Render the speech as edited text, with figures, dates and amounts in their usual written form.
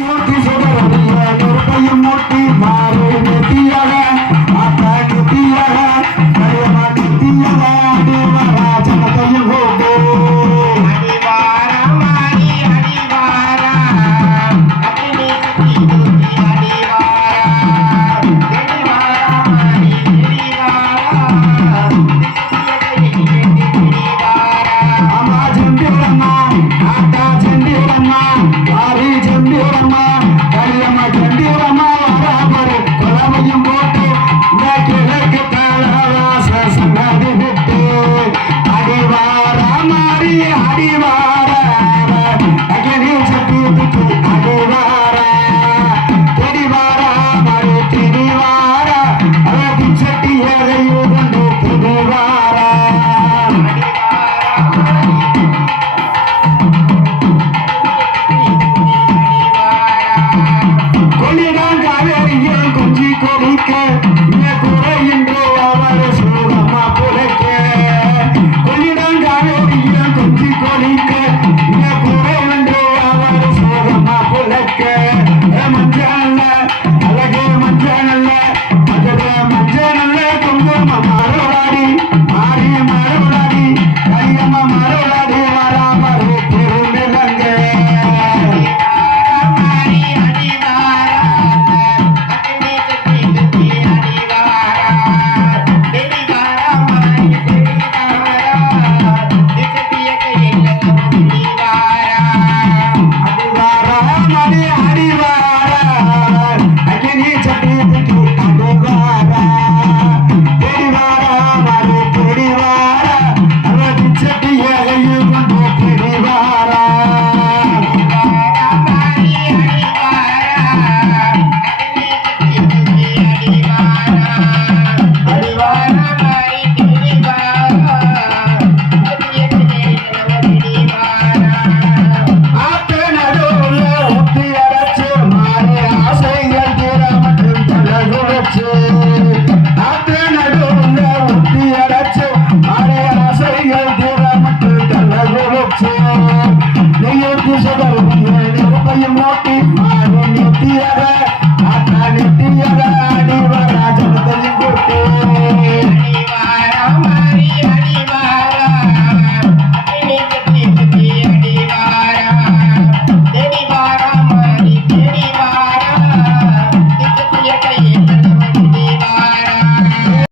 மூர்த்தி சுடரடிய நெருப்பையும் மூர்த்தி மாறு நெத்தியக ஆத்தா நெத்தியக கரியமா நெத்தியக அடிவாரா ஜனத்தையும் போட்டு அடிவாரா மாறி அடிவாரா அடினி சுத்தி அடிவாரா அடிவாரா மாறி அடிவாரா அம்மா ஜம்பிரம்மா ஆத்தா ஜம்பிரம்மா ஆரி ஜம்பிரம்மா கரியம்மா ஜம்பிரம்மா வராபரு குலவையும் போட்டு இந்த கிழக்கு தலவாச சங்கதி விட்டு அடிவாரா மாறி அடிவாரா